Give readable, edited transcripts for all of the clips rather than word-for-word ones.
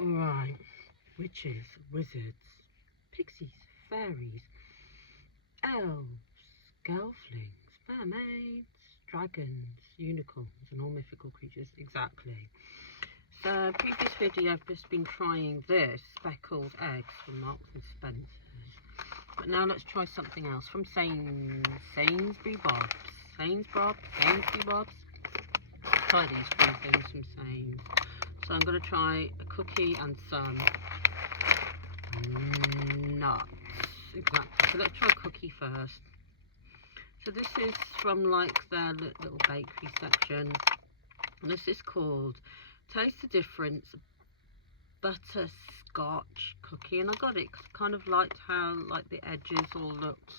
Alright, witches, wizards, pixies, fairies, elves, gelflings, mermaids, dragons, unicorns, and all mythical creatures. Exactly. So, previous video I've just been trying this speckled eggs from Marks and Spencer's. But now let's try something else from Sainsbury Bob's. Sainsbury Bob's. Try these three things from Sains. So I'm going to try a cookie and some nuts. Exactly. So let's try a cookie first. So this is from like their little bakery section. And this is called Taste the Difference Butterscotch Cookie. And I got it because I kind of liked how like the edges all looked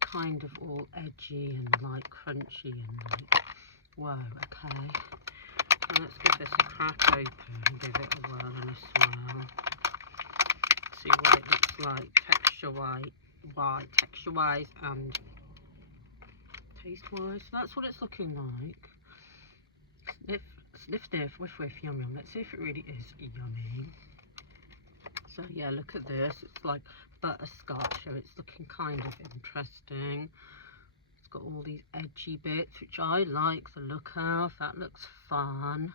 kind of all edgy and like crunchy and like, whoa, okay. So let's give this a crack open and give it a whirl and a swirl. See what it looks like texture-wise and taste-wise. So that's what it's looking like. Sniff, whiff, yum, yum. Let's see if it really is yummy. So yeah, look at this. It's like butterscotch, so it's looking kind of interesting. It's got all these edgy bits, which I like the look of. That looks fun.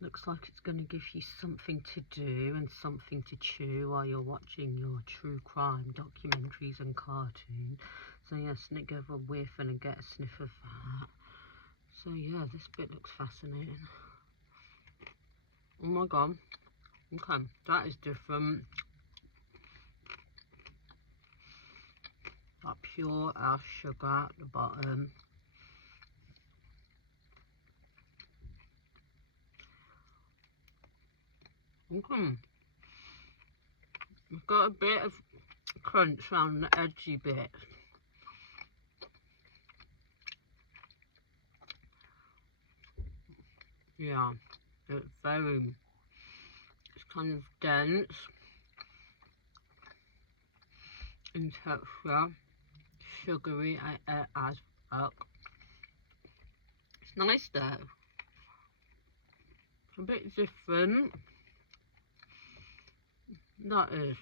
Looks like it's going to give you something to do and something to chew while you're watching your true crime documentaries and cartoons. So yeah, give a whiff and get a sniff of that. So yeah, this bit looks fascinating. Oh my god. Okay, that is different. That pure as sugar at the bottom. Okay. We've got a bit of crunch around the edgy bit. Yeah, it's kind of dense in texture, sugary as fuck. It's nice though. It's a bit different. That is.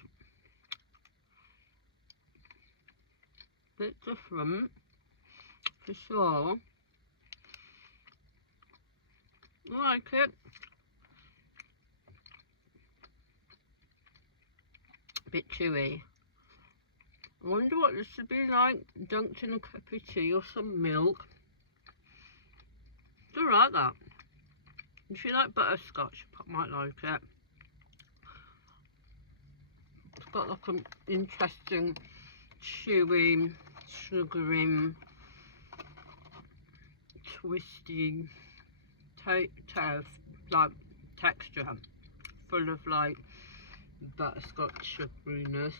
A bit different, for sure. I like it. A bit chewy. I wonder what this would be like dunked in a cup of tea or some milk. It's alright that. If you like butterscotch, you might like it. It's got like an interesting chewy, sugary, twisty like texture, full of like butterscotch sugariness,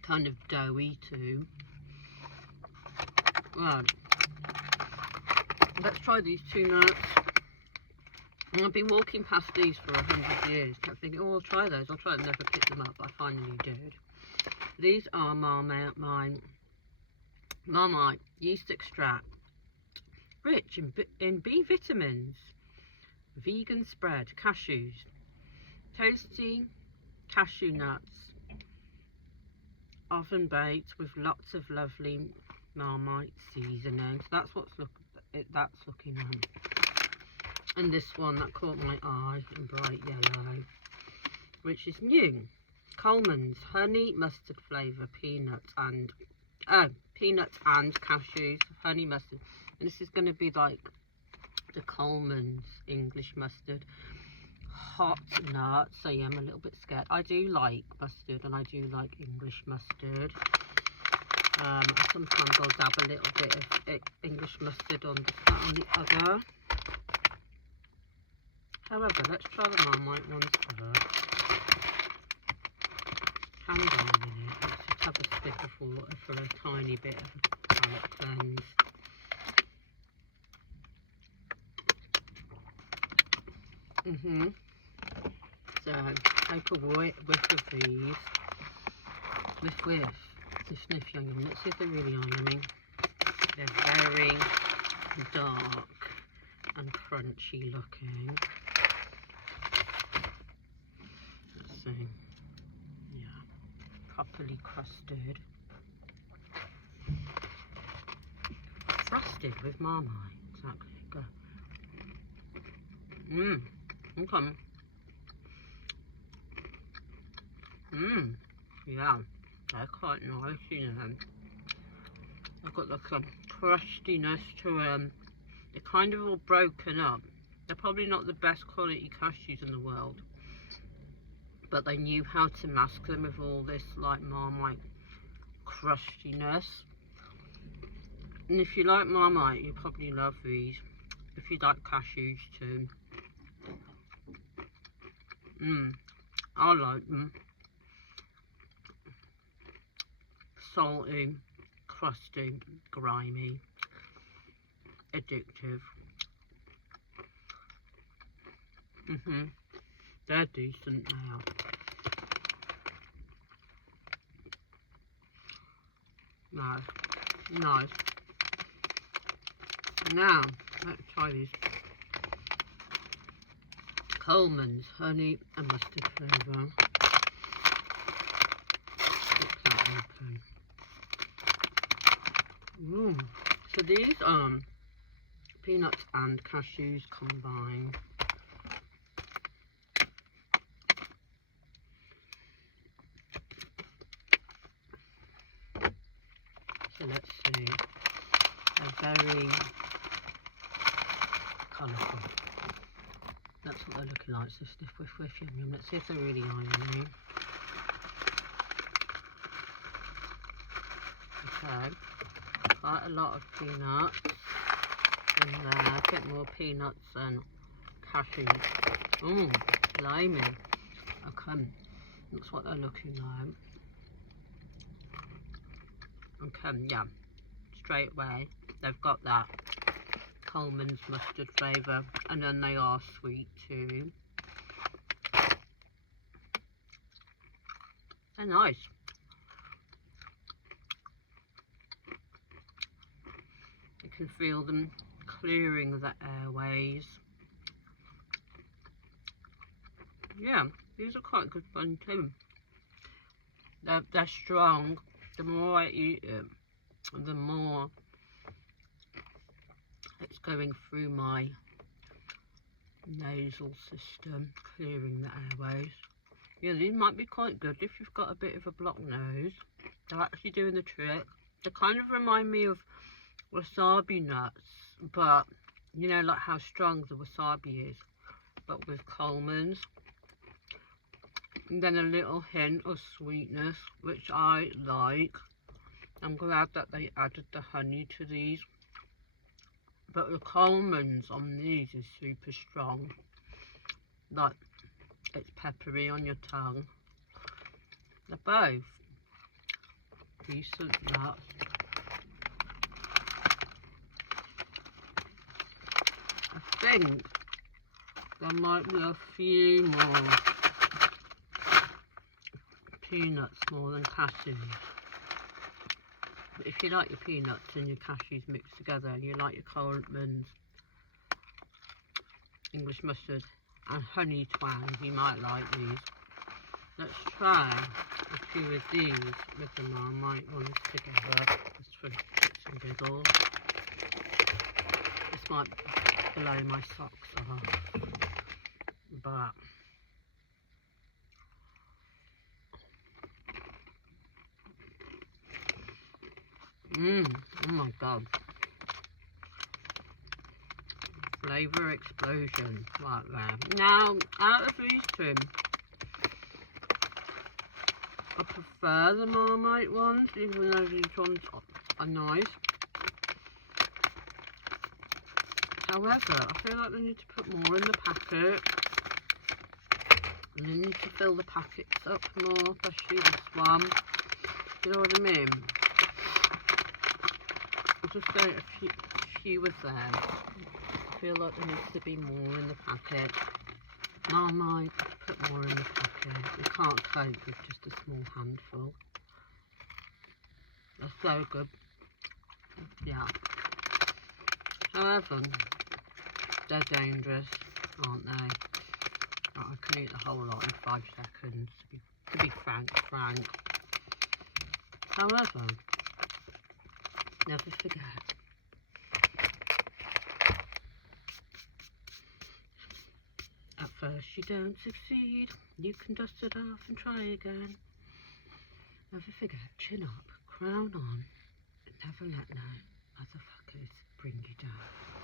kind of doughy too. Right, let's try these two nuts. And I've been walking past these for 100 years, kept thinking, oh, I'll try those, never picked them up, but I finally did. These are marmite yeast extract, rich in B vitamins, vegan spread, cashews, tasty cashew nuts, oven baked with lots of lovely marmite seasoning. So that's that's looking like. And this one that caught my eye in bright yellow, which is new. Coleman's honey mustard flavour, peanuts and cashews, honey mustard. And this is going to be like the Coleman's English mustard, hot nuts. So yeah, I'm a little bit scared. I do like mustard and I do like English mustard. Sometimes I'll dab a little bit of English mustard on the other. However, let's try the marmite ones first. Hang on a minute, let's just have a sip of water for a tiny bit of a palate cleanse. So, take a whiff of these. Sniff, yum, yum. Let's see if they really are yummy. They're very dark and crunchy looking. crusted. Frosted with marmite. Exactly. Go. Okay. Yeah. They're quite nice, you know. I've got like some crustiness to them. They're kind of all broken up. They're probably not the best quality cashews in the world, but they knew how to mask them with all this like marmite crustiness. And if you like marmite, you probably love these. If you like cashews too. I like them. Salty, crusty, grimy, addictive. They're decent now. Nice. Now, let's try these. Coleman's honey and mustard flavour. Stick that open. So these are peanuts and cashews combined. So let's see. They're very colourful. That's what they're looking like. So stiff, whiff, yum, yum. Let's see if they're really ironing. Okay. Quite a lot of peanuts in there. A bit more peanuts and cashews. Slimy. Okay. That's what they're looking like. Okay, yeah. Straight away, they've got that Coleman's mustard flavour, and then they are sweet too. They're nice. You can feel them clearing the airways. Yeah, these are quite good fun too. They're strong. The more I eat it, the more it's going through my nasal system, clearing the airways. Yeah, these might be quite good if you've got a bit of a blocked nose. They're actually doing the trick. They kind of remind me of wasabi nuts, but you know, like how strong the wasabi is, but with Coleman's. And then a little hint of sweetness, which I like. I'm glad that they added the honey to these. But the Coleman's on these is super strong. Like, it's peppery on your tongue. They're both decent nuts. I think there might be a few more peanuts more than cashews. But if you like your peanuts and your cashews mixed together, and you like your Coleman's English mustard and honey twang, you might like these. Let's try a few of these with the marmite ones together, just for shits and giggles. This might blow my socks off, but oh my god. Flavour explosion right there. Now, out of these two, I prefer the Marmite ones, even though these ones are nice. However, I feel like they need to put more in the packet. And they need to fill the packets up more, especially this one. You know what I mean? I'm just going a few of them. I feel like there needs to be more in the packet. Marmite, put more in the packet. You can't cope with just a small handful. They're so good. Yeah. However, they're dangerous, aren't they? I can eat the whole lot in 5 seconds, to be frank. However, never forget, at first you don't succeed, you can dust it off and try again. Never forget, chin up, crown on, and never let no motherfuckers bring you down.